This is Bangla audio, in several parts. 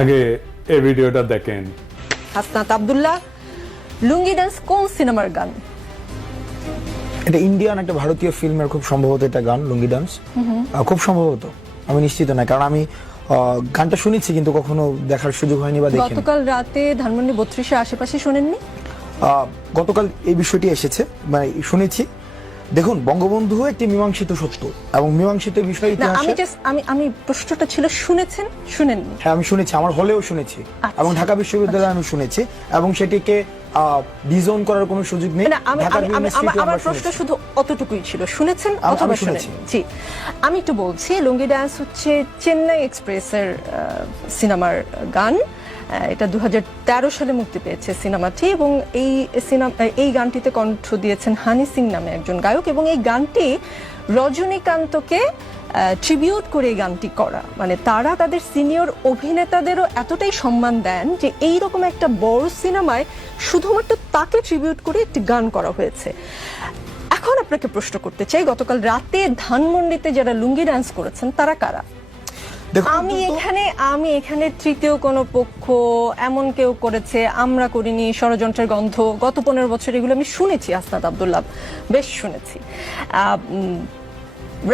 আগে এই ভিডিওটা দেখেন। হাসনাত আব্দুল্লাহ, লুঙ্গি ডান্স কোন সিনেমার গান? এটা ইন্ডিয়ান একটা ভারতীয় ফিল্মের খুব সম্ভবত এটা গান, লুঙ্গি ডান্স। খুব সম্ভবত, আমি নিশ্চিত না, কারণ আমি গানটা শুনেছি কিন্তু কখনো দেখার সুযোগ হয়নি বা দেখিনি। গতকাল রাতে ধানমন্ডি 32-এর আশেপাশে শোনেননি? গতকাল এই বিষয়টি এসেছে, মানে শুনেছি। দেখুন, বঙ্গবন্ধু একটি মীমাংসিত সত্য এবং মীমাংসিত বিষয় না, আমি প্রশ্নটা ছিল শুনেছেন, শুনেননি? হ্যাঁ, আমি শুনেছি, আমার হলেও শুনেছি এবং ঢাকা বিশ্ববিদ্যালয়ে আমি শুনেছি এবং সেটিকে ডিজোন করার কোনো সুযোগ নেই। আমার প্রশ্ন শুধু অতটুকুই ছিল, শুনেছেন অথবা শুনেছেন? জি, আমি একটু বলছি। লুঙ্গি ডান্স হচ্ছে চেন্নাই এক্সপ্রেসের সিনেমার গান। এটা 2013 সালে মুক্তি পেয়েছে সিনেমাটি, এবং এই গানটিতে কণ্ঠ দিয়েছেন হানি সিং নামে একজন গায়ক, এবং এই গানটি রজনীকান্তকে ট্রিবিউট করে এই গানটি করা। মানে তারা তাদের সিনিয়র অভিনেতাদেরও এতটাই সম্মান দেন যে এইরকম একটা বড় সিনেমায় শুধুমাত্র তাকে ট্রিবিউট করে একটি গান করা হয়েছে। এখন আপনাকে প্রশ্ন করতে চাই, গতকাল রাতে ধানমন্ডিতে যারা লুঙ্গি ডান্স করেছেন তারা কারা? আমি এখানে তৃতীয় কোনো পক্ষ এমন কেউ করেছে আমরা করিনি, ষড়যন্ত্রের গন্ধ, গত 15 বছর এগুলো আমি শুনেছি। হাসনাত আব্দুল্লাহ, বেশ শুনেছি।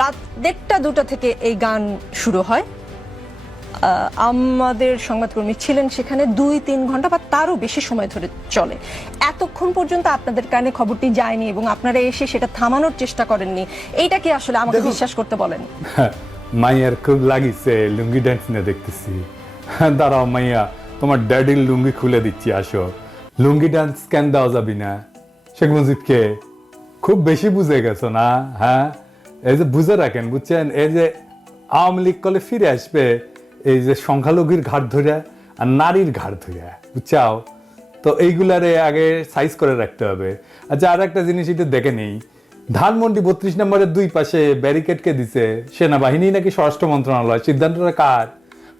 রাত 1টা-2টা থেকে এই গান শুরু হয়। আমাদের সংবাদকর্মী ছিলেন সেখানে 2-3 ঘন্টা বা তারও বেশি সময় ধরে চলে। এতক্ষণ পর্যন্ত আপনাদের কানে খবরটি যায়নি এবং আপনারা এসে সেটা থামানোর চেষ্টা করেননি। এইটা কি আসলে আমাকে বিশ্বাস করতে বলেন? মাইয়ার খুব লাগিছে লুঙ্গি ডান্স নিয়ে দেখতেছি। দাঁড়াও মাইয়া, তোমার ড্যাডির লুঙ্গি খুলে দিচ্ছি, আসো। লুঙ্গি ডান্স কেন দেওয়া যাবি না? শেখ মুজিবকে খুব বেশি বুঝে গেছো না? হ্যাঁ, এই যে বুঝে রাখেন, বুঝছেন? এই যে আওয়ামী লীগ কলে ফিরে আসবে এই যে সংখ্যালঘুর ঘাট ধরে আর নারীর ঘাট ধরে, বুঝছাও? তো এইগুলারে আগে সাইজ করে রাখতে হবে। আচ্ছা, আর একটা জিনিস এটা দেখে নেই, ধানমন্ডি 32 নম্বরের 2 পাশে ব্যারিকেড কে দিছে? সেনাবাহিনী নাকি স্বরাষ্ট্র মন্ত্রণালয়? সিদ্ধান্তটা কার?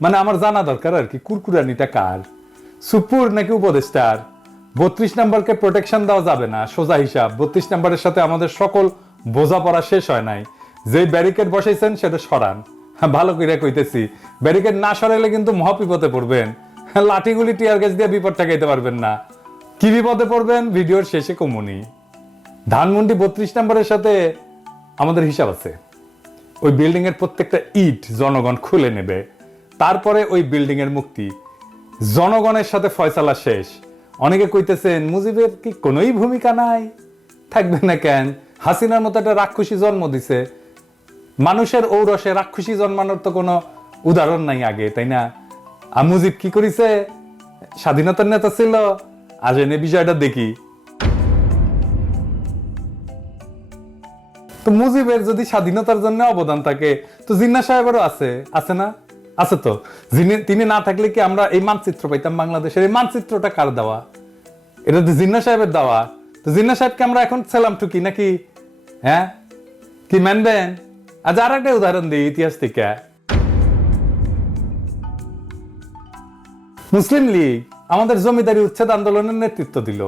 মানে আমার জানা দরকার আর কি, কুরকুরানিটা কার? সুপুর নাকি উপদেষ্টার? 32 নম্বরকে প্রোটেকশন দেওয়া যাবে না, সোজা হিসাব। 32 নম্বরের সাথে আমাদের সকল বোঝাপড়া শেষ হয় নাই। যে ব্যারিকেড বসাইছেন সেটা সরান। ভালো করে কইতেছি, ব্যারিকেড না সরাইলে কিন্তু মহাবিপদে পড়বেন। লাঠিগুলি টিয়ার গ্যাস দিয়ে বিপদ ঠেকাইতে পারবেন না। কি বিপদে পড়বেন ভিডিওর শেষে কমুনি। ধানমন্ডি 32 নম্বরের সাথে আমাদের হিসাব আছে। ওই বিল্ডিং এর প্রত্যেকটা ইট জনগণ খুলে নেবে, তারপরে ওই বিল্ডিং এর মুক্তি। জনগণের সাথে ফয়সালা শেষ। অনেকে কইতেছেন মুজিবের কি কোনোই ভূমিকা নাই? থাকবে না কেন? হাসিনার মতো একটা রাক্ষসী জন্ম দিছে। মানুষের ঔরসে রাক্ষসী জন্মানোর তো কোনো উদাহরণ নাই আগে, তাই না? আর মুজিব কি করেছে? স্বাধীনতার নেতা ছিল। আজ এনে বিষয়টা দেখি। তো মুজিবের যদি স্বাধীনতার জন্য অবদান থাকে, তো জিন্নাহ সাহেবেরও আছে না? আছে তো। তিনি না থাকলে কি আমরা এই মানচিত্র পাইতাম বাংলাদেশের? এই মানচিত্রটা কার দেওয়া? এটা তো জিন্নাহ সাহেবের দেওয়া। তো জিন্নাহ সাহেবকে আমরা এখন সেলাম ঠুকি নাকি? হ্যাঁ, কি মানবেন? আজ আর একটা উদাহরণ দিই ইতিহাস থেকে। মুসলিম লীগ আমাদের জমিদারি উচ্ছেদ আন্দোলনের নেতৃত্ব দিল।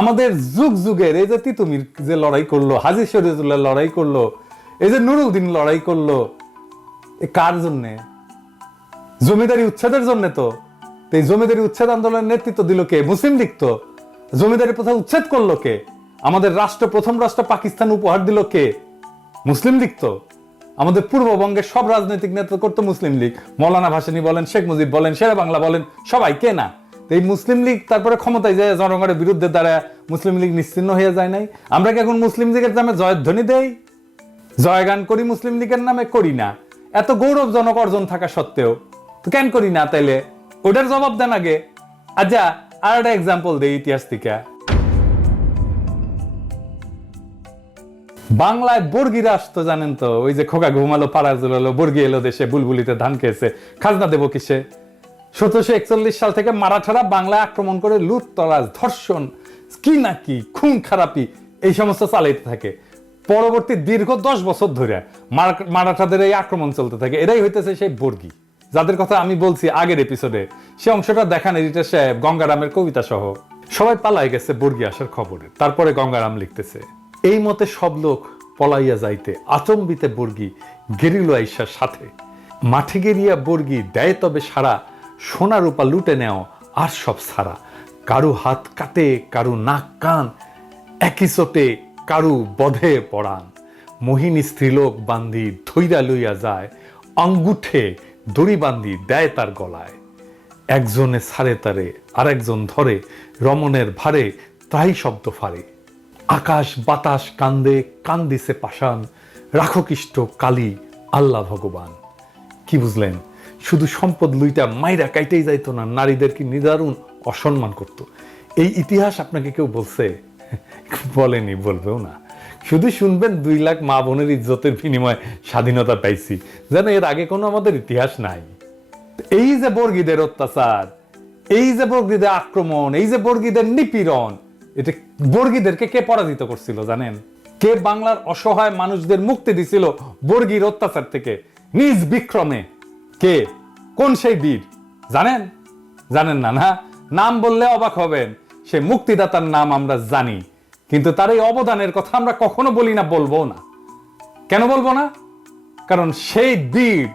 আমাদের যুগ যুগের এই যে তিতুমির যে লড়াই করলো, হাজী শরীয়তুল্লাহ লড়াই করলো, এই যে নুরুদ্দিন লড়াই করলো, কার জন্যে? জমিদারি উচ্ছেদের জন্য। তো এই জমিদারি উচ্ছেদ আন্দোলনের নেতৃত্ব দিল কে? মুসলিম লীগ। তো জমিদারি প্রথা উচ্ছেদ করলো কে? আমাদের প্রথম রাষ্ট্র পাকিস্তান উপহার দিল কে? মুসলিম লীগ। তো আমাদের পূর্ববঙ্গের সব রাজনৈতিক নেতৃত্ব করতো মুসলিম লীগ। মৌলানা ভাসানী বলেন, শেখ মুজিব বলেন, শেরে বাংলা বলেন, সবাই কে না? এই মুসলিম লীগ তারপরে ক্ষমতায় যায় জনগণের বিরুদ্ধে দাঁড়ায় মুসলিম লীগ নিশ্চিহ্ন হয়ে যায় নাই? আমরা কি এখন মুসলিম লীগের নামে জয়ধ্বনি দেই, জয়গান করি? মুসলিম লীগের নামে করি না। এত গৌরবজনক অর্জন থাকা সত্ত্বেও তো কেন করি না? তাইলে ওটার জবাব দেন আগে। আচ্ছা, আর একটা এক্সাম্পল দেই ইতিহাস থেকে। বাংলায় বর্গিরা আসতো, জানেন তো? ওই যে খোকা ঘুমালো পাড়া জুলালো, বর্গি এলো দেশে, বুলবুলিতে ধান খেয়েছে, খাজনা দেবো কিসে? 1741 সাল থেকে মারাঠারা বাংলায় আক্রমণ করে লুটতরাজ, ধর্ষণ, কি না কি, খুন খারাপি, এই সমস্ত চালাইতে থাকে। পরবর্তী দীর্ঘ 10 বছর ধরে মারাঠাদের এই আক্রমণ চলতে থাকে। এরাই হইতেছে সেই বর্গি, যাদের কথা আমি বলছি আগের এপিসোডে। সে অংশটা দেখান এডিটর সাহেব, গঙ্গারামের কবিতা সহ। সবাই পালাই গেছে বর্গি আসার খবরে। তারপরে গঙ্গারাম লিখতেছে, এই মতে সব লোক পলাইয়া যাইতে, আচম্বিতে বর্গি গেরিল আইসার সাথে। মাঠে গেরিয়া বর্গি দেয় তবে সারা, সোনা রূপা লুটে নেও আর সব সারা, কারু হাত কাটে কারু নাক কান, একই চোটে কারু বধে পড়ান, মোহিনী স্ত্রীলোক বান্ধি ধৈরা লইয়া যায়, আঙ্গুঠে দড়ি বান্ধি দেয় তার গলায়, একজনে ছাড়ে তারে আর একজন ধরে, রমণের ভারে তাই শব্দ ফারে, আকাশ বাতাস কান্দে কান্দিছে পাষাণ, রাখো কৃষ্ট কালী আল্লাহ ভগবান। কি বুঝলেন? শুধু সম্পদ লুইটা মাইরা কাইতেই যাইতো না, নারীদের কি নিদারুণ অসম্মান করত। এই ইতিহাস আপনাকে কেউ বলছে? বলেনি, বলবেও না। শুধু শুনবেন 2 লাখ মা বোনের ইজ্জতের বিনিময়ে স্বাধীনতা পাইছি, যেন এর আগে কোনো আমাদের ইতিহাস নাই। এই যে বর্গীদের অত্যাচার, এই যে বর্গীদের আক্রমণ, এই যে বর্গীদের নিপীড়ন, এটা বর্গীদেরকে কে পরাজিত করছিল জানেন? কে বাংলার অসহায় মানুষদের মুক্তি দিছিল বর্গীর অত্যাচার থেকে নিজ বিক্রমে? কে? কোন সেই বীর জানেন? জানেন না? না, নাম বললে অবাক হবেন। সে মুক্তিদাতার নাম আমরা জানি, কিন্তু তার এই অবদানের কথা আমরা কখনো বলি না, বলবো না। কেন বলবো না? কারণ সেই বীর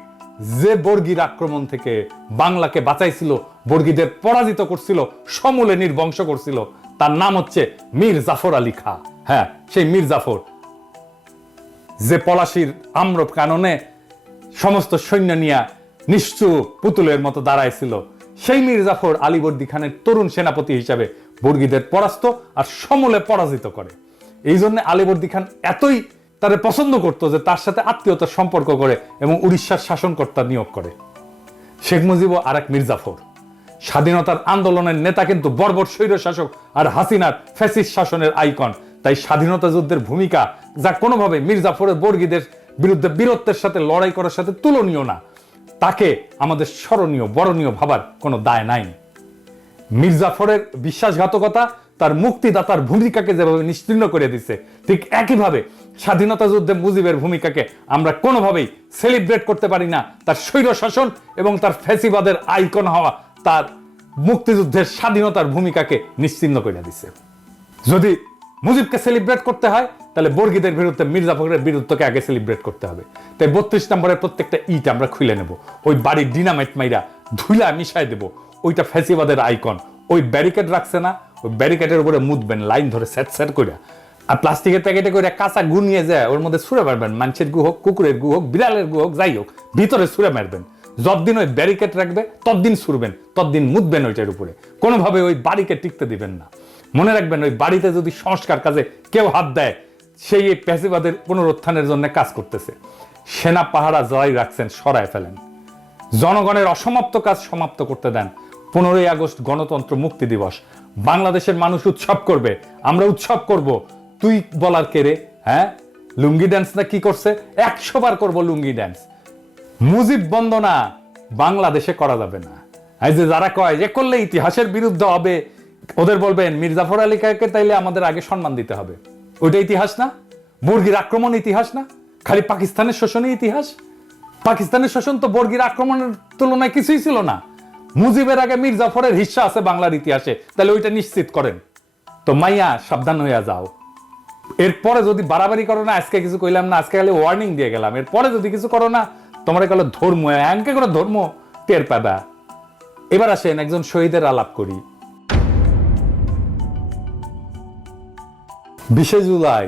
যে বর্গীর আক্রমণ থেকে বাংলাকে বাঁচাইছিল, বর্গীদের পরাজিত করছিল, সমূলে নির্বংশ করছিল, তার নাম হচ্ছে মীর জাফর আলী খাঁ। হ্যাঁ, সেই মীর জাফর, যে পলাশির আম্র কাননে সমস্ত সৈন্য নিয়ে নিশ্চুপ পুতুলের মতো দাঁড়াইছিল, সেই মীর জাফর আলীবর্দী খানের তরুণ সেনাপতি হিসাবে বর্গীদের পরাস্ত আর সমূলে পরাজিত করে। এই জন্য আলীবর্দী খান এতই তারে পছন্দ করত যে তার সাথে আত্মীয়তার সম্পর্ক করে এবং উড়িষ্যার শাসনকর্তা নিয়োগ করে। শেখ মুজিবও আর এক মীর জাফর, স্বাধীনতার আন্দোলনের নেতা, কিন্তু বর্বর স্বৈর শাসক আর হাসিনার ফ্যাসিস্ট শাসনের আইকন। তাই স্বাধীনতা যুদ্ধের ভূমিকা যা কোনোভাবে মীর জাফরের বর্গীদের বিরুদ্ধে বীরত্বের সাথে লড়াই করার সাথে তুলনীয় না, তাকে আমাদের স্মরণীয় বরণীয় ভাবার কোনো দায় নাই। মীর জাফরের বিশ্বাসঘাতকতা তার মুক্তিদাতার ভূমিকাকে যেভাবে নিশ্চিহ্ন করে দিচ্ছে, ঠিক একইভাবে স্বাধীনতা যুদ্ধে মুজিবের ভূমিকাকে আমরা কোনোভাবেই সেলিব্রেট করতে পারি না। তার স্বৈর শাসন এবং তার ফ্যাসিবাদের আইকন হওয়া তার মুক্তিযুদ্ধের স্বাধীনতার ভূমিকাকে নিশ্চিহ্ন করে দিচ্ছে। যদি মুজিবকে সেলিব্রেট করতে হয়, তাহলে বর্গীদের বিরুদ্ধে মীর জাফরের বিরুদ্ধকে আগে সেলিব্রেট করতে হবে। তাই 32 নম্বরের প্রত্যেকটা ইট আমরা খুলে নেব, ওই বাড়ির ডিনামাইট মাইরা ধুলা মিশাই দেব। ওইটা ফ্যাসিবাদের আইকন। ওই ব্যারিকেড রাখছে না, ওই ব্যারিকেডের উপরে মুদবেন লাইন ধরে স্যাট স্যাট করে, আর প্লাস্টিকের প্যাকেটে করে কাঁচা গু নিয়ে যায় ওর মধ্যে ছুঁড়ে মারবেন। মানুষের গু হোক, কুকুরের গু হোক, বিড়ালের গু হোক, যাই হোক, ভিতরে ছুঁড়ে মারবেন। যতদিন ওই ব্যারিকেড রাখবে ততদিন ছুড়বেন, ততদিন মুদবেন ওইটার উপরে। কোনোভাবে ওই বাড়িকে টিকতে দিবেন না। মনে রাখবেন, ওই বাড়িতে যদি সংস্কার কাজে কেউ হাত দেয়, সেই এই প্যাসিবাদের পুনরুত্থানের জন্য কাজ করতেছে। সেনা পাহারা যারাই রাখছেন সরায় ফেলেন। জনগণের অসমাপ্ত কাজ সমাপ্ত করতে দেন। 15ই আগস্ট গণতন্ত্র মুক্তি দিবস, বাংলাদেশের মানুষ উৎসব করবে, আমরা উৎসব করব। তুই বলার কে রে? হ্যাঁ, লুঙ্গি ড্যান্স না কি করছে? 100 বার করবো লুঙ্গি ড্যান্স। মুজিব বন্দনা বাংলাদেশে করা যাবে না। এই যে যারা কয় যে করলে ইতিহাসের বিরুদ্ধে হবে, ওদের বলবেন মীর জাফর আলী খাঁকে তাইলে আমাদের আগে সম্মান দিতে হবে। ওইটা ইতিহাস না? বর্গীর আক্রমণ ইতিহাস না? খালি পাকিস্তানের শোষণই ইতিহাস? পাকিস্তানের শোষণ তো বর্গীর আক্রমণের তুলনায় কিছুই ছিল না। মুজিবের আগে মীর জাফরের হিস্সা আছে বাংলার ইতিহাসে, তাহলে ওইটা নিশ্চিত করেন। তো মাইয়া সাবধান হইয়া যাও। এরপরে যদি বাড়াবাড়ি করো না, আজকে কিছু কইলাম না, আজকে খালি ওয়ার্নিং দিয়ে গেলাম, এরপরে যদি কিছু করো না, তোমরা গেলো ধর্ম এমকে করে ধর্ম টের পাবা। এবার আসেন একজন শহীদের আলাপ করি। 20 জুলাই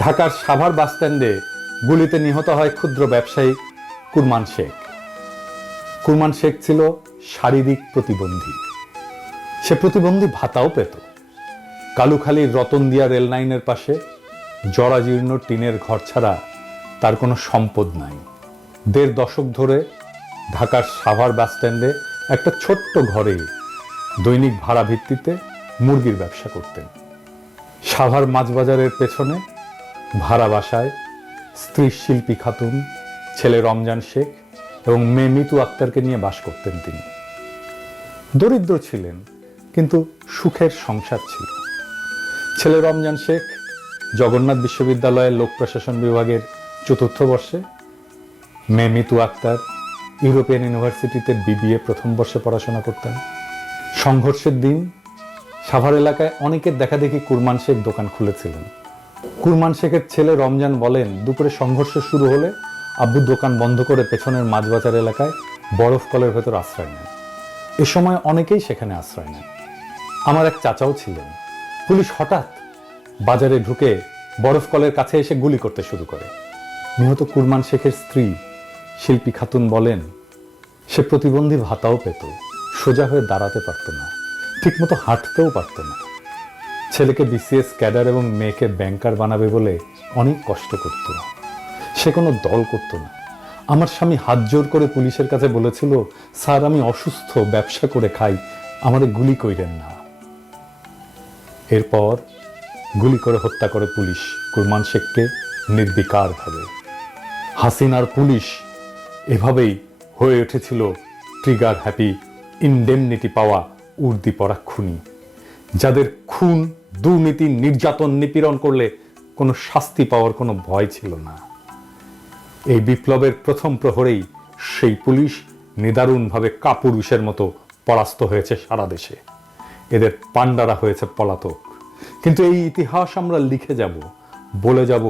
ঢাকার সাভার বাস স্ট্যান্ডে গুলিতে নিহত হয় ক্ষুদ্র ব্যবসায়ী কুরমান শেখ। কুরমান শেখ ছিল শারীরিক প্রতিবন্ধী। সে প্রতিবন্ধী ভাতাও পেত। কালুখালীর রতনদিয়া রেল লাইনের পাশে জরাজীর্ণ টিনের ঘর ছাড়া তার কোনো সম্পদ নাই। 1.5 দশক ধরে ঢাকার সাভার বাস স্ট্যান্ডে একটা ছোট্ট ঘরে দৈনিক ভাড়া ভিত্তিতে মুরগির ব্যবসা করতেন। সাভার মাছবাজারের পেছনে ভাড়া বাসায় স্ত্রী শিল্পী খাতুন, ছেলে রমজান শেখ এবং মেয়ে মিতু আক্তারকে নিয়ে বাস করতেন তিনি। দরিদ্র ছিলেন, কিন্তু সুখের সংসার ছিল। ছেলে রমজান শেখ জগন্নাথ বিশ্ববিদ্যালয়ের লোক প্রশাসন বিভাগের 4র্থ বর্ষে, মেয়ে মিতু আক্তার ইউরোপিয়ান ইউনিভার্সিটিতে BBA 1ম বর্ষে পড়াশোনা করতেন। সংঘর্ষের দিন সাভার এলাকায় অনেকের দেখা দেখি কুরমান শেখ দোকান খুলেছিলেন। কুরমান শেখের ছেলে রমজান বলেন, দুপুরে সংঘর্ষ শুরু হলে আব্বু দোকান বন্ধ করে পেছনের মাছবাজার এলাকায় বরফ কলের ভেতর আশ্রয় নেন। এ সময় অনেকেই সেখানে আশ্রয় নেন। আমার এক চাচাও ছিলেন। পুলিশ হঠাৎ বাজারে ঢুকে বরফ কলের কাছে এসে গুলি করতে শুরু করে। নিহত কুরমান শেখের স্ত্রী শিল্পী খাতুন বলেন, সে প্রতিবন্ধী ভাতাও পেত, সোজা হয়ে দাঁড়াতে পারত না, ঠিকমতো হাঁটতেও পারত না। ছেলেকে বিসিএস ক্যাডার এবং মেয়েকে ব্যাংকার বানাবে বলে অনেক কষ্ট করত। সে কোনো দল করত না। আমার স্বামী হাত জোর করে পুলিশের কাছে বলেছিল, স্যার আমি অসুস্থ, ব্যবসা করে খাই, আমারে গুলি কইরেন না। এরপর গুলি করে হত্যা করে পুলিশ কুরমান শেখকে নির্বিকারভাবে। হাসিনার পুলিশ এভাবেই হয়ে উঠেছিল ট্রিগার হ্যাপি, ইনডেমনিটি পাওয়া উর্দি পরা খুনি, যাদের খুন, দুর্নীতি, নির্যাতন, নিপীড়ন করলে কোনো শাস্তি পাওয়ার কোনো ভয় ছিল না। এই বিপ্লবের প্রথম প্রহরেই সেই পুলিশ নিদারুণভাবে কাপুরুষের মতো পরাস্ত হয়েছে সারা দেশে। এদের পান্ডারা হয়েছে পলাতক। কিন্তু এই ইতিহাস আমরা লিখে যাব, বলে যাব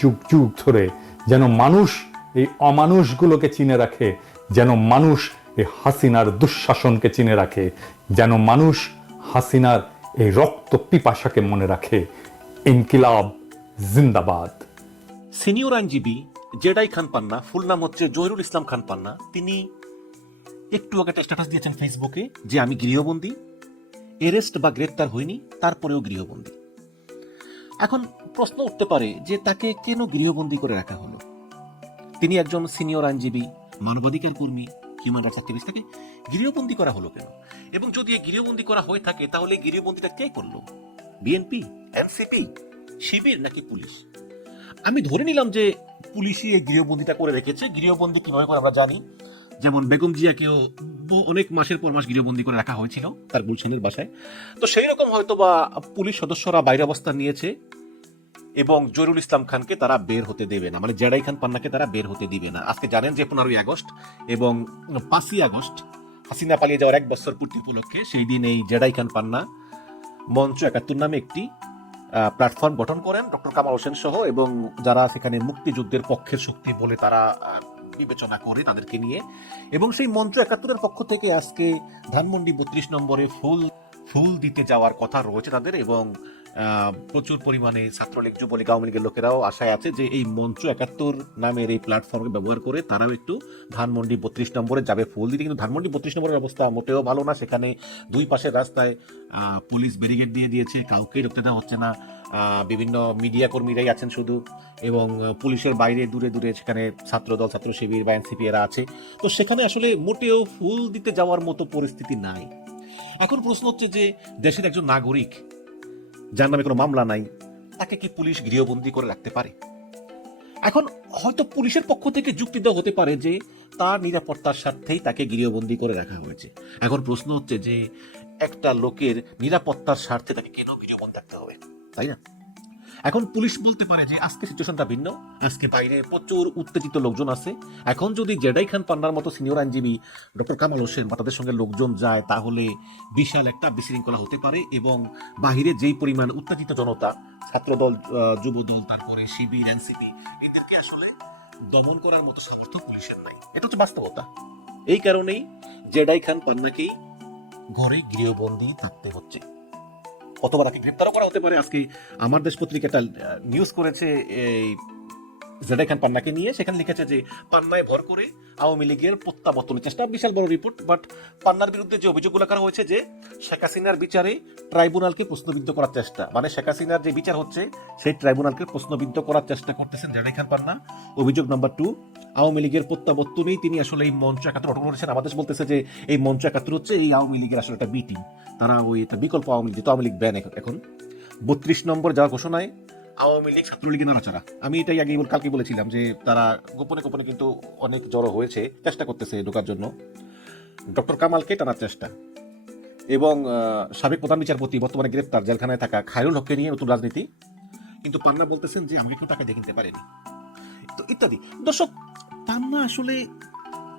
যুগ যুগ ধরে, যেন মানুষ এই অমানুষগুলোকে চিনে রাখে, যেন মানুষ এই হাসিনার দুঃশাসনকে চিনে রাখে, যেন মানুষ হাসিনার এই রক্ত পিপাসাকে মনে রাখে। ইনকিলাব জিন্দাবাদ। সিনিয়র আইনজীবী জেডাই খান পান্না, ফুল নাম হচ্ছে জহিরুল ইসলাম খান পান্না, তিনি একটু আগে একটা স্ট্যাটাস দিয়েছেন ফেসবুকে যে আমি গৃহবন্দী, এরেস্ট বা গ্রেপ্তার হইনি, তারপরেও গৃহবন্দী। এখন প্রশ্ন উঠতে পারে যে তাকে কেন গৃহবন্দী করে রাখা হলো? তিনি একজন সিনিয়র আইনজীবী, মানবাধিকার কর্মী, হিউম্যান রাইটস অ্যাক্টিভিস্ট, তাকে গৃহবন্দী করা হলো কেন? এবং যদি গৃহবন্দী করা হয়ে থাকে তাহলে গৃহবন্দীটা কে করলো? বিএনপি, এনসিপি, শিবির নাকি পুলিশ? আমি ধরে নিলাম যে পুলিশই এই গৃহবন্দীটা করে রেখেছে। গৃহবন্দী কিভাবে করে আমরা জানি, যেমন বেগম জিয়াকেও অনেক মাসের পর মাস গৃহবন্দী করে রাখা হয়েছিল তার গুলশানের বাসায়। তো সেই রকম হয়তো বা পুলিশ সদস্যরা বাইরে অবস্থান নিয়েছে এবং জহিরুল ইসলাম খানকে তারা বের হতে দেবে না, মানে জেডাই খান পান্নাকে তারা বের হতে দিবে না। আজকে জানেন যে 15ই আগস্ট এবং 5ই আগস্ট হাসিনা পালিয়ে যাওয়ার 1 বছর পূর্তি উপলক্ষে সেই দিন এই জেডাই খান পান্না মঞ্চ 71 নামে একটি প্ল্যাটফর্ম গঠন করেন ডক্টর কামাল হোসেন সহ, এবং যারা সেখানে মুক্তিযুদ্ধের পক্ষের শক্তি বলে তারা বিবেচনা করে তাদেরকে নিয়ে। এবং সেই মঞ্চ 71-এর পক্ষ থেকে আজকে ধানমন্ডি 32 নম্বরে ফুল দিতে যাওয়ার কথা রয়েছে তাদের, এবং প্রচুর পরিমাণে ছাত্রলীগ, যুবলীগ, আওয়ামী লীগের লোকেরাও আশায় আছে যে এই মঞ্চ 71 নামের এই প্ল্যাটফর্মকে ব্যবহার করে তারাও একটু ধানমন্ডি 32 নম্বরে যাবে ফুল দিতে। কিন্তু ধানমন্ডি 32 নম্বরের অবস্থা মোটেও ভালো না। সেখানে দুই পাশের রাস্তায় পুলিশ ব্যারিকেড দিয়ে দিয়েছে, কাউকেই ঢুকতে দেওয়া হচ্ছে না। বিভিন্ন মিডিয়া কর্মীরাই আছেন শুধু, এবং পুলিশের বাইরে দূরে দূরে সেখানে ছাত্রদল, ছাত্র শিবির বা এনসিপি এরা আছে। তো সেখানে আসলে মোটেও ফুল দিতে যাওয়ার মতো পরিস্থিতি নাই। এখন প্রশ্ন হচ্ছে যে দেশের একজন নাগরিক যার নামে কোনো মামলা নাই, তাকে কি পুলিশ গৃহবন্দী করে রাখতে পারে? এখন হয়তো পুলিশের পক্ষ থেকে যুক্তি দেওয়া হতে পারে যে তার নিরাপত্তার স্বার্থেই তাকে গৃহবন্দী করে রাখা হয়েছে। এখন প্রশ্ন হচ্ছে যে একটা লোকের নিরাপত্তার স্বার্থে তাকে কেন গৃহবন্দী রাখতে হবে, তাই না? এখন পুলিশ বলতে পারে যে আজকে সিচুয়েশনটা ভিন্ন, আজকে বাইরে প্রচুর উত্তেজিত লোকজন আছে। এখন যদি জেডাই খান পান্নার মতো সিনিয়র আইনজীবী ডক্টর কামাল হোসেন বা তাদের সঙ্গে লোকজন যায়, তাহলে বিশাল একটা বিশৃঙ্খলা হতে পারে, এবং বাহিরে যেই পরিমাণ উত্তেজিত জনতা, ছাত্রদল, যুবদল, তারপরে শিবির, এনসিপি, এদেরকে আসলে দমন করার মতো সামর্থ্য পুলিশের নাই। এটা হচ্ছে বাস্তবতা। এই কারণেই জেডাই খান পান্নাকেই ঘরে গৃহবন্দী থাকতে হচ্ছে। অথবা তাকে গ্রেপ্তারও করা হতে পারে। আজকে আমার দেশ পত্রিকা একটা নিউজ করেছে এই জেডাই খান পান্নাকে নিয়ে, সেখানে লিখেছে যে পান্নায় ভর করে আওয়ামী লীগের প্রত্যাবর্তনের চেষ্টা। বিশাল বড় রিপোর্ট। বাট পান্নার বিরুদ্ধে যে অভিযোগগুলো করা হয়েছে যে শেখ হাসিনার বিচারে ট্রাইব্যুনালকে প্রশ্নবিদ্ধ করার চেষ্টা, মানে শেখ হাসিনার যে বিচার হচ্ছে সেই ট্রাইব্যুনালকে প্রশ্নবিদ্ধ করার চেষ্টা করতেছেন জেডাই খান পান্না। অভিযোগ নাম্বার 2, আওয়ামী লীগের প্রত্যাবর্তনেই তিনি আসলে এই মঞ্চ 71 গঠন করেছেন। আমাদের বলতেছে যে এই মঞ্চ 71 হচ্ছে এই আওয়ামী লীগের আসলে একটা বি টিম, তারা ওই একটা বিকল্প আওয়ামী লীগ, যেহেতু আওয়ামী লীগ ব্যান এখন 32 নম্বর যাওয়ার ঘোষণায় আওয়ামী লীগ, ছাত্রলীগের নাড়াচাড়া। আমি এটাই আগে কালকে বলেছিলাম যে তারা গোপনে গোপনে কিন্তু অনেক জড়ো হয়েছে, চেষ্টা করতেছে ঢোকার জন্য, ডক্টর কামালকে টানার চেষ্টা। এবং সাবেক প্রধান বিচারপতি বর্তমানে গ্রেপ্তার জেলখানায় থাকা খায়রুল হককে নিয়ে নতুন রাজনীতি। কিন্তু পান্না বলতেছেন যে আমাকে কেউ টাকা দিয়ে কিনতে পারেনি, তো ইত্যাদি। দর্শক, পান্না আসলে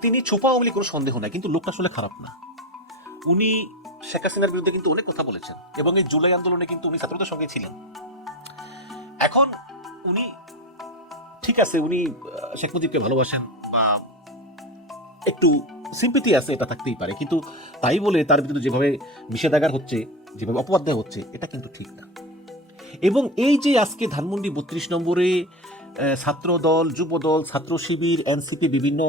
তিনি ছোপা আওয়ামী লীগ, কোনো সন্দেহ নাই, কিন্তু লোকটা আসলে খারাপ না। উনি শেখ হাসিনার বিরুদ্ধে কিন্তু অনেক কথা বলেছেন, এবং এই জুলাই আন্দোলনে কিন্তু উনি ছাত্রদের সঙ্গে ছিলেন। এখন উনি ঠিক আছে, উনি শেখ মুজিবকে ভালোবাসেন বা একটু সিম্পেথি আছে, এটা থাকতেই পারে, কিন্তু তাই বলে তার বিরুদ্ধে যেভাবে নিষেধাজ্ঞা হচ্ছে, যেভাবে অপবাদ দেওয়া হচ্ছে, এটা কিন্তু ঠিক না। এবং এই যে আজকে ধানমন্ডি 32 নম্বরে ছাত্র দল, যুব দল, ছাত্র শিবির, এনসিপি বিভিন্ন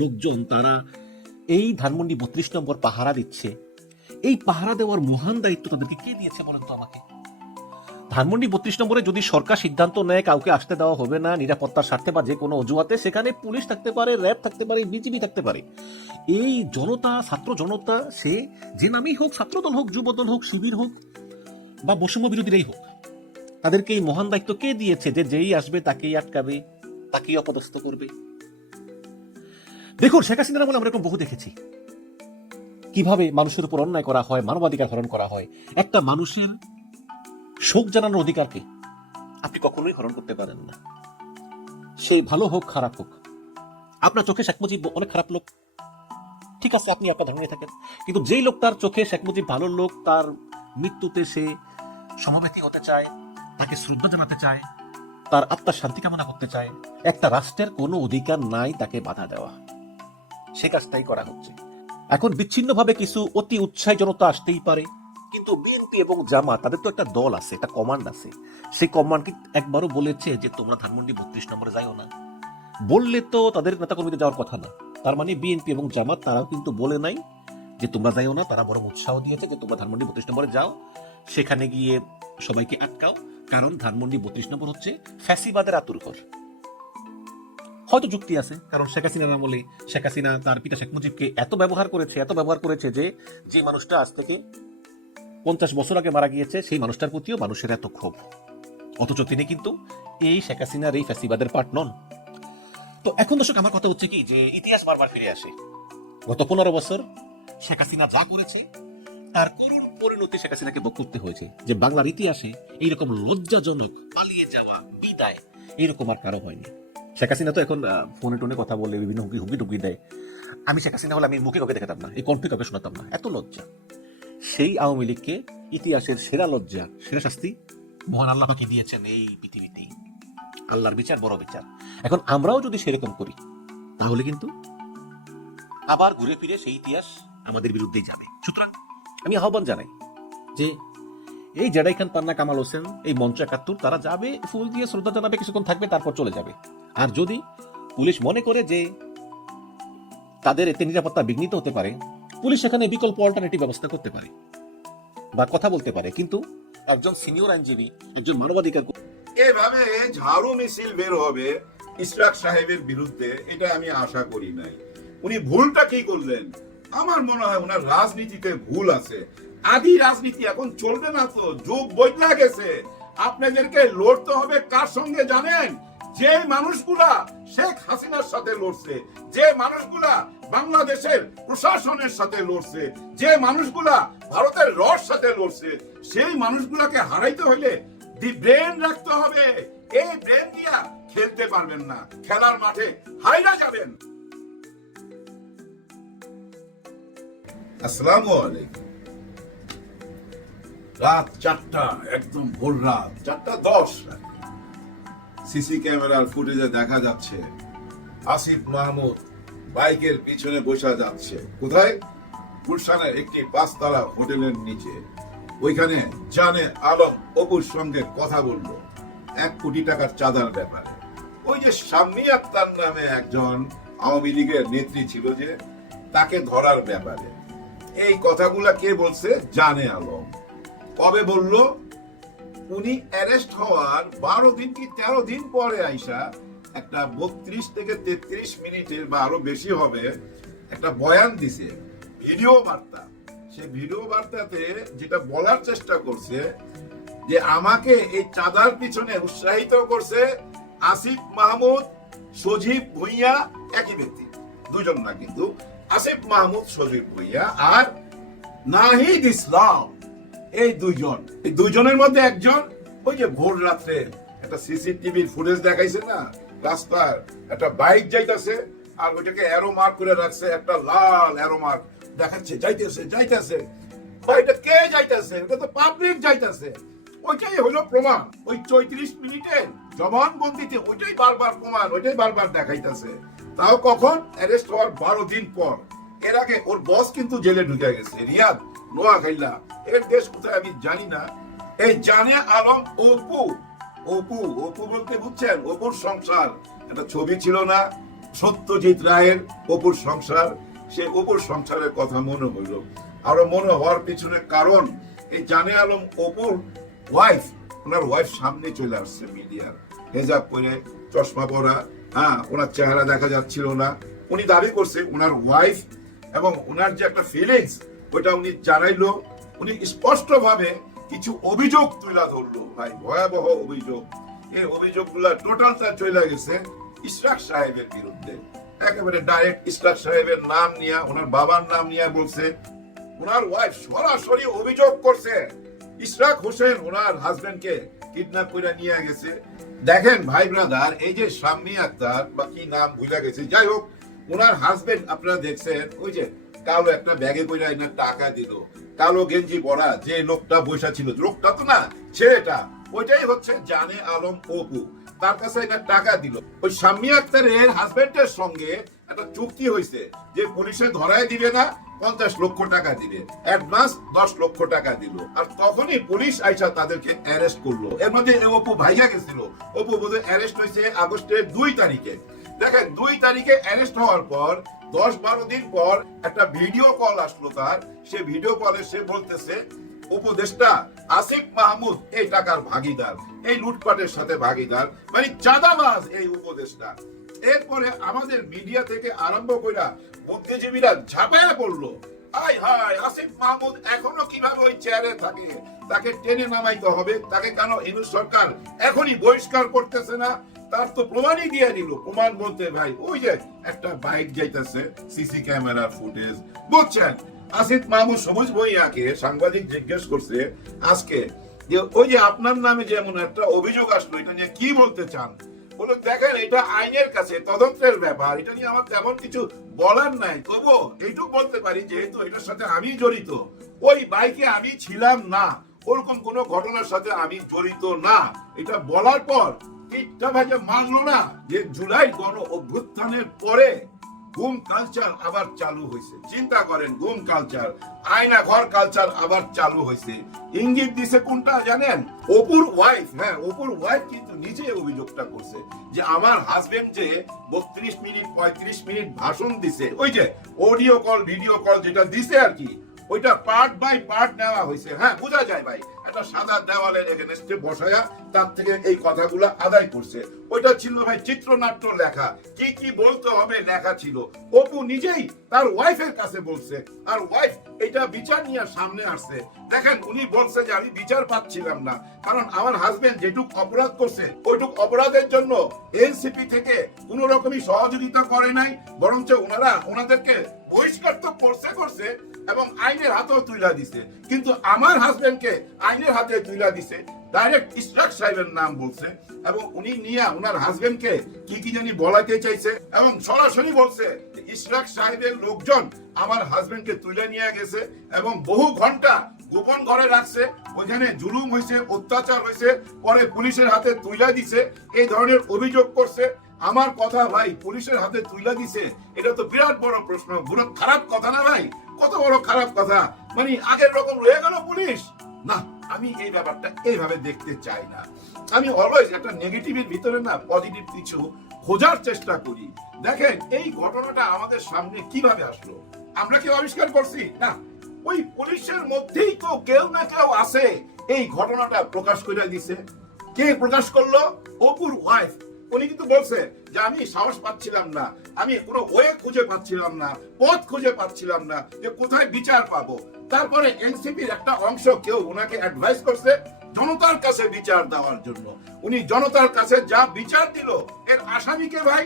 লোকজন তারা এই ধানমন্ডি 32 নম্বর পাহারা দিচ্ছে, এই পাহারা দেওয়ার মহান দায়িত্ব তাদেরকে কে দিয়েছে বলেন তো আমাকে? ধানমন্ডি 32 নম্বরে যদি সরকার সিদ্ধান্ত নেয় কাউকে আসতে দেওয়া হবে না নিরাপত্তার স্বার্থে বা যে কোনো অজুহাতে, সেখানে পুলিশ থাকতে পারে, র্যাব থাকতে পারে, বিজিবি থাকতে পারে। এই জনতা, ছাত্র জনতা, সে যে নামেই হোক, ছাত্রদল হোক, যুবদল হোক, শিবির হোক বা বৈষম্য বিরোধীরাই হোক, তাদেরকে এই মহান দায়িত্ব কে দিয়েছে যে যেই আসবে তাকেই আটকাবে, তাকেই অপদস্থ করবে? দেখুন, শেখ হাসিনার আমলে আমরা এরকম বহু দেখেছি কিভাবে মানুষের উপর অন্যায় করা হয়, মানবাধিকার হরণ করা হয়। একটা মানুষের শোক জানানোর অধিকারকে আপনি কখনোই হরণ করতে পারেন না, সে ভালো হোক খারাপ হোক। আপনার চোখে শেখ মুজিব অনেক খারাপ লোক, ঠিক আছে, আপনি আপনার ধারণায় থাকেন, কিন্তু যেই লোকটার চোখে শেখ মুজিব ভালো লোক, তার মৃত্যুতে সে সমবেতী হতে চায়, তাকে শ্রদ্ধা জানাতে চায়, তার আত্মার শান্তি কামনা করতে চায়, একটা রাষ্ট্রের কোনো অধিকার নাই তাকে বাধা দেওয়া। সে কাজটাই করা হচ্ছে। এখন বিচ্ছিন্নভাবে কিছু অতি উৎসাহী জনতা আসতেই পারে, কিন্তু বিএনপি এবং জামাত তাদের তো একটা দল আছে, একটা কমান্ড আছে। সেই কমান্ড কি একবারও বলেছে যে তোমরা ধানমন্ডি 32 নম্বরে যাইও না? বললে তো তাদের নেতাকর্মীদের যাওয়ার কথা না। তার মানে বিএনপি এবং জামাত তারাও কিন্তু বলে নাই যে তোমরা যাইও না, তারা বরং উৎসাহ দিয়েছে যে তোমরা ধানমন্ডি 32 নম্বরে যাও, সেখানে গিয়ে সবাইকে আটকাও, কারণ ধানমন্ডি 32 নম্বর হচ্ছে ফ্যাসিবাদের আতুরঘর। হয়তো যুক্তি আছে, কারণ শেখ হাসিনার আমলে শেখ হাসিনা তার পিতা শেখ মুজিবকে এত ব্যবহার করেছে যে মানুষটা আজ থেকে 50 বছর আগে মারা গিয়েছে, সেই মানুষটার প্রতিও মানুষের এত ক্ষোভ। অথচ তিনি কিন্তু এই শেখ হাসিনার এই ফ্যাসিবাদের পার্ট নন। তো এখন দর্শক, আমার কথা হচ্ছে কি, যে ইতিহাস বারবার ফিরে আসে। গত 15 বছর শেখ হাসিনা যা করেছে তার করুণ পরিণতি শেখ হাসিনাকে ভোগ করতে হয়েছে। যে বাংলার ইতিহাসে এইরকম লজ্জাজনক পালিয়ে যাওয়া, বিদায় এইরকম আর কারো হয়নি। শেখ হাসিনা তো এখন ফোনে টোনে কথা বলে বিভিন্ন হুকি টুকি দেয়। আমি শেখ হাসিনা হলে আমি মুখে কাউকে দেখাতাম না, এই কণ্ঠে কাউকে শোনাতাম না, এত লজ্জা। সেই আওয়ামী লীগকে ইতিহাসের সেরা লজ্জা, সেরা শাস্তি মহান আল্লাহ পাকে দিয়েছেন এই পৃথিবীতেই। আল্লাহর বিচার বড় বিচার। এখন আমরাও যদি সেরকম করি, তাহলে কিন্তু আবার ঘুরে ফিরে সেই ইতিহাস আমাদের বিরুদ্ধেই যাবে। সুতরাং আমি আহ্বান জানাই যে এই জেডাই খান, পান্না, কামাল হোসেন, এই মঞ্চ 71 তারা যাবে, ফুল দিয়ে শ্রদ্ধা জানাবে, কিছুক্ষণ থাকবে, তারপর চলে যাবে। আর যদি পুলিশ মনে করে যে তাদের এতে নিরাপত্তা বিঘ্নিত হতে পারে, পুলিশ সেখানে বিকল্প অল্টারনেটিভ ব্যবস্থা করতে পারে বা কথা বলতে পারে। কিন্তু একজন সিনিয়র আইনজীবী, একজন মানবাধিকার এভাবে ঝাড়ু মিছিল বের হবে ইশরাক সাহেবের বিরুদ্ধে, এটা আমি আশা করি নাই। উনি ভুলটা কি করলেন? আমার মনে হয় ওনার রাজনীতিতে ভুল আছে। আদি রাজনীতি এখন চলবে না, তো যুগ বদলে গেছে। আপনাদেরকে লড়তে হবে কার সঙ্গে জানেন? যে মানুষগুলা শেখ হাসিনার সাথে লড়ছে, যে মানুষগুলা বাংলাদেশের প্রশাসনের সাথে লড়ছে, যে মানুষগুলা ভারতের রর সাথে লড়ছে, সেই মানুষগুলাকে হারাইতে হইলে দি ব্রেন রাখতে হবে। এই ব্রেন দিয়া খেলতে পারবেন না, খেলার মাঠে হাইরা যাবেন। আসসালামু আলাইকুম। রাত 4টা, একদম ভোর রাত 4:10। সিসি ক্যামেরার ফুটেজে দেখা যাচ্ছে আসিফ মাহমুদ বাইকের পিছনে বসে যাচ্ছে। কোথায়? গুলশানের একটি 5তলা হোটেলের নিচে। ওইখানে জানে আলম অপুর সঙ্গে কথা বললো 1 কোটি টাকার চাঁদার ব্যাপারে। ওই যে শাম্মী আক্তার নামে একজন আওয়ামী লীগের নেত্রী ছিল, যে তাকে ধরার ব্যাপারে। এই কথাগুলা কে বলছে? জানে আলম। কবে বলল? উনি অ্যারেস্ট হওয়ার 12 দিন কি 13 দিন পরে আইসা একটা 32 থেকে 33 মিনিটের বা আরো বেশি হবে একটা বয়ান দিছে, ভিডিও বার্তা। সে ভিডিও বার্তাতে যেটা বলার চেষ্টা করছে যে আমাকে এই চাঁদার পিছনে উৎসাহিত করছে আসিফ মাহমুদ, সজীব ভুঁইয়া, একই ব্যক্তি, দুজন না কিন্তু, আসিফ মাহমুদ, সজীব ভুঁইয়া আর নাহিদ ইসলাম। এই দুইজনের মধ্যে একজন ওই যে ভোর রাত্রে একটা সিসিটিভির ফুটেজ দেখাইছে না, রাস্তার একটা বাইক যাইতাছে আর ওইটাকে অ্যারো মার্ক করে রাখছে, একটা লাল অ্যারো মার্ক দেখাচ্ছে, যাইতেছে। বাইকটা কে যাইতেছে? ওটা তো পাবলিক যাইতেছে। ওইটাই হলো প্রমাণ। ওই 34 মিনিটে জবানবন্দিতে ওইটাই বারবার প্রমাণ, ওইটাই বারবার দেখাইতেছে। তাও কখন? অ্যারেস্ট হওয়ার 12 দিন পর। এর আগে ওর বস কিন্তু জেলে ঢুকে গেছে, রিয়াদ, নোয়াখাইলা, এর দেশ কোথায় আমি জানি না। এই জানে আলম অপু, অপু অপু বলতে বুঝছেন, অপুর সংসার, একটা ছবি ছিল না সত্যজিৎ রায়ের অপুর সংসার, সে অপুর সংসারের কথা মনে হইল। আরো মনে হওয়ার পিছনে কারণ এই জানে আলম অপুর ওয়াইফ, ওনার ওয়াইফ সামনে চলে আসছে মিডিয়ার, হেজাব পরে, চশমা পরা, হ্যাঁ, ওনার চেহারা দেখা যাচ্ছিল না। উনি দাবি করছে ওনার ওয়াইফ এবং ওনার যে একটা ফিলিংস ওইটা উনি জানাইলো। উনি স্পষ্ট ভাবে কিছু অভিযোগ তুলে ধরলো, ভাই ভয়াবহ অভিযোগ। এই অভিযোগগুলা টোটালটা চলে গেছে ইশরাক সাহেবের বিরুদ্ধে, একেবারে ডাইরেক্ট ইশরাক সাহেবের নাম নিয়ে, ওনার বাবার নাম নিয়ে বলছে। ওনার ওয়াইফ সরাসরি অভিযোগ করছে ইশরাক হোসেন ওনার হাজবেন্ডকে কিডন্যাপ করে নিয়ে গেছে। দেখেন ভাই ব্রাদার, এই যে শাম্মী আক্তার বা কি নাম ভুলে গেছে, যাই হোক, ওনার হাজবেন্ড আপনারা দেখছেন ওই যে কালো একটা ব্যাগে করে এনার টাকা দিল, কালো গেঞ্জি পরা যে লোকটা বসা ছিল, লোকটা তো না ছেলেটা, ওইটাই হচ্ছে জানে আলম অপু, তার কাছে এনার টাকা দিল। ওই শাম্মী আক্তারের হাজবেন্ডের সঙ্গে একটা চুক্তি হয়েছে যে পুলিশে ধরায় দিবে না, 50 লক্ষ টাকা দিবে, অ্যাডভান্স 10 লক্ষ টাকা দিল। আর তখনই পুলিশ আইসা তাদেরকে অ্যারেস্ট করলো। এর মধ্যে অপু ভাইয়া গেছিল, অপু বোধহয় অ্যারেস্ট হয়েছে আগস্টের 2 তারিখে। দেখেন 2 তারিখে অ্যারেস্ট হওয়ার পর 10-12 দিন পর একটা ভিডিও কল আসলো তার। সে ভিডিও কলে সে বলতেছে উপদেষ্টা আসিফ মাহমুদ এই টাকার ভাগীদার, এই লুটপাটের সাথে ভাগীদার, মানে চাঁদাবাজ এই উপদেষ্টা। এরপরে আমাদের মিডিয়া থেকে আরম্ভ কইরা বুদ্ধিজীবীরা ঝাঁপায়া পড়লো, আয় হায় আসিফ মাহমুদ এখনো কিভাবে ওই চেয়ারে থাকে, তাকে টেনে নামাইতে হবে, তাকে কেন ইউনূস সরকার এখনই বহিষ্কার করতেছে না? তার তো প্রমাণই দিয়ে দিল। প্রমাণ বলতে ভাই ওই যে একটা বাইক যাইতেছে, সিসি ক্যামেরার ফুটেজ, বুঝছেন? আসিফ মাহমুদ সবুজ ভুঁইয়াকে সাংবাদিক জিজ্ঞেস করছে আজকে যে ওই যে আপনার নামে যেমন একটা অভিযোগ আসলো, এটা নিয়ে কি বলতে চান? বলে দেখেন এটা আইনের কাছে তদন্তের ব্যাপার, এটা নিয়ে আমার তেমন কিছু বলার নাই, তবুও এইটুকু বলতে পারি যেহেতু এটার সাথে আমি জড়িত, ওই বাইকে আমি ছিলাম না, ওরকম কোন ঘটনার সাথে আমি জড়িত না। এটা বলার পর এটা ভাইয়া মানলো না যে জুলাই গণ অভ্যুত্থানের পরে গুম কালচার আবার চালু হয়েছে। চিন্তা করেন, গুম কালচার, আয়না ঘর কালচার আবার চালু হয়েছে। ইঙ্গিত দিছে কোনটা জানেন? অপুর ওয়াইফ, হ্যাঁ অপুর ওয়াইফ কিন্তু নিজে অভিযোগটা করছে যে আমার হাজবেন্ড যে 32 মিনিট 35 মিনিট ভাষণ দিছে, ওই যে অডিও কল ভিডিও কল যেটা দিছে আর কি, ওইটা পার্ট বাই পার্ট নেওয়া হয়েছে। হ্যাঁ বোঝা যায় ভাই, একটা সাদা দেওয়ালের এগেনস্টে বসায়া তার থেকে এই কথাগুলো আদায় করছে। ওইটা ছিল ভাই চিত্রনাট্য লেখা, কি কি বলতে হবে লেখা ছিল। অপু নিজেই তার ওয়াইফের কাছে বলছে, আর ওয়াইফ এটা বিচার নিয়ে সামনে আসছে। দেখেন উনি বলছে যে আমি বিচার পাচ্ছিলাম না, কারণ আমার হাজবেন্ড যেটুক অপরাধ করছে ওইটুক অপরাধের জন্য এনসিপি থেকে কোনো রকমই সহযোগিতা করে নাই, বরঞ্চ ওনাদেরকে বহিষ্কার তো করছে এবং আইনের হাতেও তুইলা দিছে। কিন্তু আমার হাজবেন্ডকে আইনের হাতে তুইলা দিছে, ডাইরেক্ট ইশরাক সাহেবের নাম বলছে এবং উনি নিয়ে ওনার হাজবেন্ডকে কি জানি বলাতে চাইছে এবং সরাসরি বলছে ইশরাক সাহেবের লোকজন আমার হাজবেন্ডকে তুলে নিয়ে গেছে এবং বহু ঘন্টা গোপন ঘরে রাখছে, ওইখানে জুলুম হয়েছে, অত্যাচার হয়েছে, পরে পুলিশের হাতে তুইলা দিছে, এই ধরনের অভিযোগ করছে। আমার কথা ভাই, পুলিশের হাতে তুইলা দিছে, এটা তো বিরাট বড় প্রশ্ন, বড় খারাপ কথা না ভাই? কত বড় খারাপ কথা, মানে আগের রকম রয়ে গেল পুলিশ? না, আমি এই ব্যাপারটা এইভাবে দেখতে চাই না। আমি অলওয়েজ একটা নেগেটিভের ভিতরে না পজিটিভ কিছু খোঁজার চেষ্টা করি। দেখেন এই ঘটনাটা আমাদের সামনে কিভাবে আসলো, আমরা কেউ আবিষ্কার করছি না, ওই পুলিশের মধ্যেই তো কেউ না কেউ আছে এই ঘটনাটা প্রকাশ করে দিছে। কে প্রকাশ করলো? অপুর ওয়াইফ। উনি কিন্তু বলছে যে আমি সাহস পাচ্ছিলাম না, আমি কোনো ওয়ে খুঁজে পাচ্ছিলাম না, পথ খুঁজে পাচ্ছিলাম না যে কোথায় বিচার পাবো। তারপরে এনসিপির একটা অংশ কেউ ওনাকে অ্যাডভাইস করছে জনতার কাছে বিচার দেওয়ার জন্য। উনি জনতার কাছে যা বিচার দিল, এর আসামিকে ভাই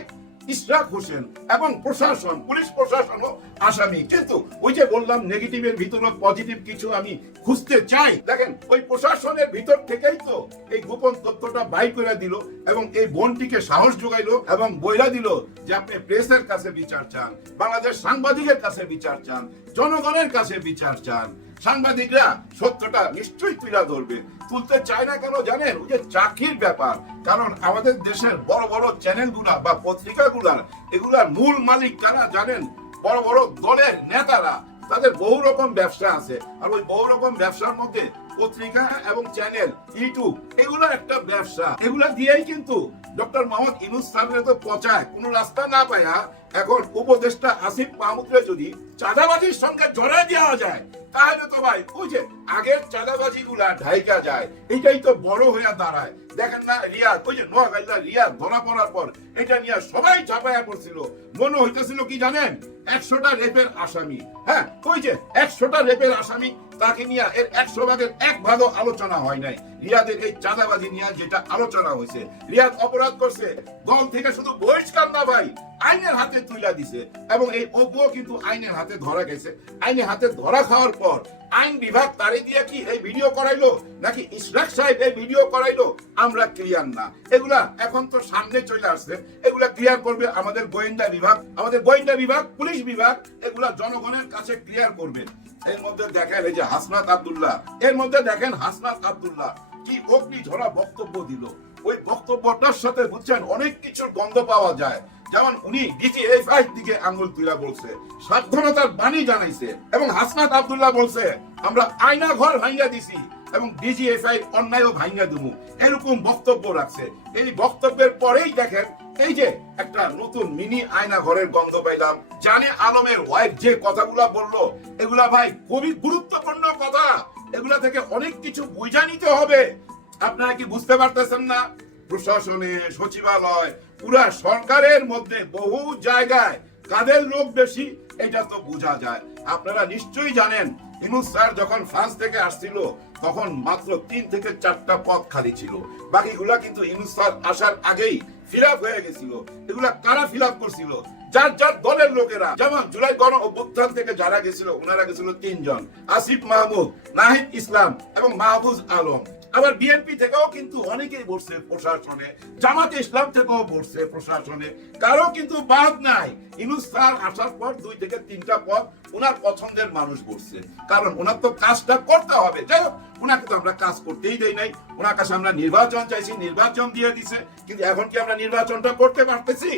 ইশরাক হোসেন এবং প্রশাসন, পুলিশ প্রশাসনও আসামি। কিন্তু ওই যে বললাম নেগেটিভের ভিতরে পজিটিভ কিছু আমি খুঁজতে চাই। দেখেন ওই প্রশাসনের ভিতর থেকেই তো এই গোপন তথ্যটা বাইর করে দিল এবং এই বোনটিকে সাহস যোগাইলো এবং বইলা দিল যে আপনি প্রেসের কাছে বিচার চান, বাংলাদেশ সাংবাদিকের কাছে বিচার চান, জনগণের কাছে বিচার চান। সাংবাদিকরা সত্যটা নিশ্চয়ই তুলে ধরবে। তুলতে চায় না কেন জানেন? ওই যে চাকরির ব্যাপার। কারণ আমাদের দেশের বড় বড় চ্যানেলগুলা বা পত্রিকাগুলার এগুলার মূল মালিক কারা জানেন? বড় বড় দলের নেতারা। তাদের বহু রকম ব্যবসা আছে, আর ওই বহু রকম ব্যবসার মধ্যে পত্রিকা এবং চ্যানেল, ইউটিউব এগুলো একটা ব্যবসা। এগুলা দিয়েই কিন্তু ডক্টর মোহাম্মদ ইউনূস স্যারের তো পচায় কোনো রাস্তা না পায়া এখন উপদেষ্টা আসিফ মাহমুদকে যদি চাঁদাবাজির সঙ্গে জড়ায় দেওয়া যায়, তাহলে তো ভাই ওই যে আগের চাঁদাবাজি গুলা ঢাইকা যায়। এটাই তো বড় হয়ে দাঁড়ায়। দেখেন না রিয়াদ, ওই যে নোয়াখালী রিয়াদ ধরা পড়ার পর এটা নিয়ে সবাই ঝাঁপায়া পড়ছিল। মনে হইতেছিল কি জানেন? 100টা রেপের আসামি, হ্যাঁ ওই যে 100টা রেপের আসামি, তাকে নিয়ে এর 100 ভাগের 1 ভাগও আলোচনা হয় নাই। রিয়াদের এই চাঁদাবাজি নিয়ে যেটা আলোচনা হয়েছে, রিয়াদ অপরাধ করছে, দল থেকে শুধু বহিষ্কার না ভাই, আইনের হাতে তুলে দিছে। এবং এই অপুও কিন্তু আইনের হাতে ধরা গেছে। আইনের হাতে ধরা খাওয়ার পর আইন বিভাগ তারে দিয়ে কি এই ভিডিও করাইলো নাকি ইশরাক সাহেব এই ভিডিও করাইলো আমরা ক্লিয়ার না। এগুলা এখন তো সামনে চলে আসছে, এগুলা ক্লিয়ার করবে আমাদের গোয়েন্দা বিভাগ, আমাদের গোয়েন্দা বিভাগ, পুলিশ বিভাগ, এগুলা জনগণের কাছে ক্লিয়ার করবে। এর মধ্যে দেখেন এই যে হাসনাত আব্দুল্লাহ, এর মধ্যে দেখেন হাসনাত আব্দুল্লাহ কি অগ্নি ঝরা বক্তব্য দিল। ওই বক্তব্যটার সাথে বুঝছেন অনেক কিছুর গন্ধ পাওয়া যায়। যেমন উনি ডিজিএফআই দিকে আঙ্গুল তুলা বলছে, সাবধানতার বাণী জানাইছে, এবং হাসনাত আব্দুল্লাহ বলছে আমরা আয়না ঘর ভাঙ্গা দিছি এবং ডিজিএফআই অন্যায়ও ভাঙ্গা দেবো, এরকম বক্তব্য রাখছে। এই বক্তব্যের পরেই দেখেন এই যে একটা নতুন মিনি আয়না ঘরের গন্ধ পাইলাম। জানে আলমের ওয়াইফ যে কথাগুলা বললো, এগুলা ভাই খুবই গুরুত্বপূর্ণ কথা। এগুলা থেকে অনেক কিছু বুঝা নিতে হবে। আপনারা কি বুঝতে পারতেছেন না? প্রশাসনে, সচিবালয়, পুরা সরকারের মধ্যে বহু জায়গায় কাদের লোক বেশি এটা তো বোঝা যায়। আপনারা নিশ্চয়ই জানেন ইউনূস স্যার যখন ফ্রান্স থেকে আসছিল তখন মাত্র 3 থেকে 4টা পদ খালি ছিল। বাকিগুলা কিন্তু ইউনূস স্যার আসার আগেই ফিল আপ হয়ে গেছিল। এগুলা কারা ফিল আপ করছিল? যার যার দলের লোকেরা। যেমন জুলাই গণ অভ্যুত্থান থেকে যারা গেছিল ওনারা গেছিল 3 জন, আসিফ মাহমুদ, নাহিদ ইসলাম এবং মাহফুজ আলম। আবার বিএনপি থেকেও কিন্তু অনেকেই বসছে প্রশাসনে, জামাতে ইসলাম থেকেও বসছে প্রশাসনে, কারো কিন্তু বাদ নাই। ইউনূস স্যার আসার পর 2 থেকে 3টা পদ ওনার পছন্দের মানুষ বসছে, কারণ ওনার তো কাজটা করতে হবে। যাই হোক, ওনাকে তো আমরা কাজ করতেই দেই নাই। ওনার কাছে আমরা নির্বাচন চাইছি, নির্বাচন দিয়ে দিছে, কিন্তু এখন কি আমরা নির্বাচনটা করতে পারতেছি?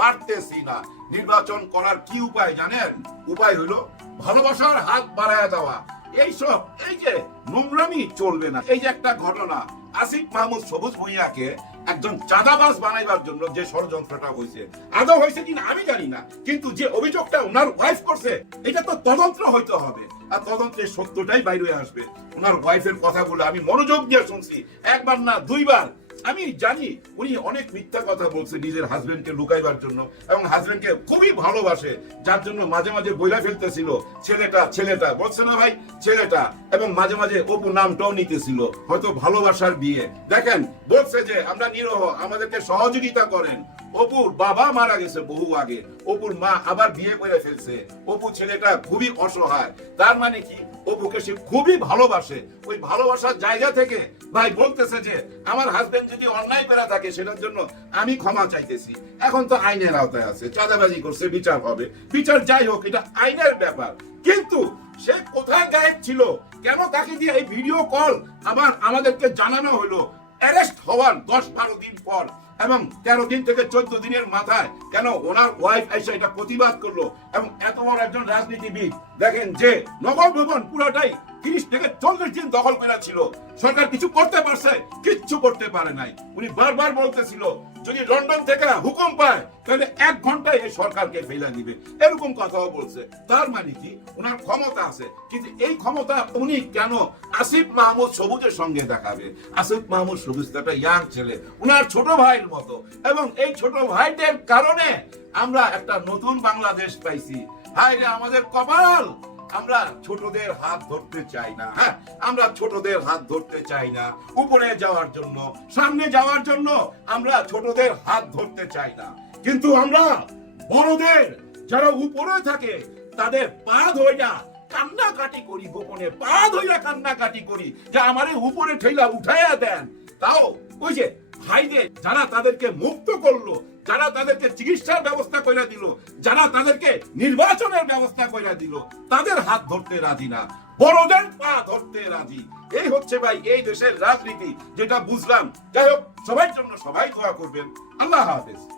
পারতেছি না। নির্বাচন করার কি উপায় জানেন? উপায় হলো ভালোবাসার হাত বাড়ায় দেওয়া। এইসব এই যে নোংরামি চলবে না। এই যে একটা ঘটনা, আসিফ মাহমুদ সবুজ ভুঁইয়াকে একজন চাঁদাবাজ বানাইবার জন্য যে ষড়যন্ত্রটা হয়েছে, আদৌ হয়েছে কিনা আমি জানি না, কিন্তু যে অভিযোগটা ওনার ওয়াইফ করছে এটা তো তদন্ত হইতে হবে, আর তদন্তের সত্যটাই বাইরে আসবে। ওনার ওয়াইফের কথাগুলো আমি মনোযোগ দিয়ে শুনছি, একবার না 2বার। আমি জানি উনি অনেক মিথ্যা কথা বলছে নিজের হাজবেন্ডকে লুকাইবার জন্য, এবং হাজবেন্ডকে খুবই ভালোবাসে, যার জন্য মাঝে মাঝে বইলা ফেলতেছিল ছেলেটা ছেলেটা, বলছে না ভাই ছেলেটা, এবং মাঝে মাঝে অপু নামটাও নিতেছিল, হয়তো ভালোবাসার বিয়ে। দেখেন বলছে যে আমরা নিরহ, আমাদেরকে সহযোগিতা করেন। অপুর বাবা মারা গেছে বহু আগে, অপুর মা আবার বিয়ে করে ফেলছে। অপু ছেলেটা খুবই অসহায়, তার মানে কি অপুকে সে খুবই ভালোবাসে। ওই ভালোবাসার জায়গা থেকে ভাই বলতেছে যে আমার হাজবেন্ড যদি অন্যায় করে থাকে সেটার জন্য আমি ক্ষমা চাইতেছি। এখন তো আইনের আওতায় আছে, চাঁদাবাজি করছে, বিচার হবে। বিচার যাই হোক, এটা আইনের ব্যাপার। কিন্তু সে কোথায় গায়েব ছিল? কেন তাকে দিয়ে এই ভিডিও কল আবার আমাদেরকে জানানো হলো অ্যারেস্ট হওয়ার 10-12 দিন পর, এবং 13 দিন থেকে 14 দিনের মাথায় কেন ওনার ওয়াইফ এসে এটা প্রতিবাদ করলো? এবং এত বড় একজন রাজনীতিবিদ, দেখেন যে নগর ভবন পুরোটাই 30 থেকে 40 দিন দখল করা ছিল, সরকার কিছু করতে পারছে? কিচ্ছু করতে পারে নাই। উনি বারবার বলতেছিল যদি লন্ডন থেকে হুকুম পায় তাহলে 1 ঘন্টায় এই সরকারকে ফেলে দিবে, এরকম কথাও বলছে। তার মানে কি ওনার ক্ষমতা আছে, কিন্তু এই ক্ষমতা উনি কেন আসিফ মাহমুদ সবুজের সঙ্গে দেখাবে? আসিফ মাহমুদ সবুজ একটা ইয়াং ছেলে, ওনার ছোট ভাইয়ের মতো, এবং এই ছোট ভাইদের কারণে আমরা একটা নতুন বাংলাদেশ পাইছি। হায় রে আমাদের কপাল! আমরা ছোটদের হাত ধরতে চাই না। হ্যাঁ, আমরা ছোটদের হাত ধরতে চাই না। উপরে যাওয়ার জন্য, সামনে যাওয়ার জন্য আমরা ছোটদের হাত ধরতে চাই না, কিন্তু আমরা বড়দের যারা উপরে থাকে তাদের পা ধইরা কান্নাকাটি করি, গোপনে পা ধইরা কান্নাকাটি করি যে আমারে উপরে ঠেলা উঠাইয়া দেন। তাও ওই যে ভাইদের যারা তাদেরকে মুক্ত করলো, যারা তাদেরকে চিকিৎসার ব্যবস্থা করে দিল, যারা তাদেরকে নির্বাচনের ব্যবস্থা করে দিল, তাদের হাত ধরতে রাজি না। বড়দের পা ধরতে রাজি। এই হচ্ছে ভাই এই দেশের রাজনীতি, যেটা বুঝলাম। যাই হোক, সবার জন্য সবাই দোয়া করবেন। আল্লাহ হাফেজ।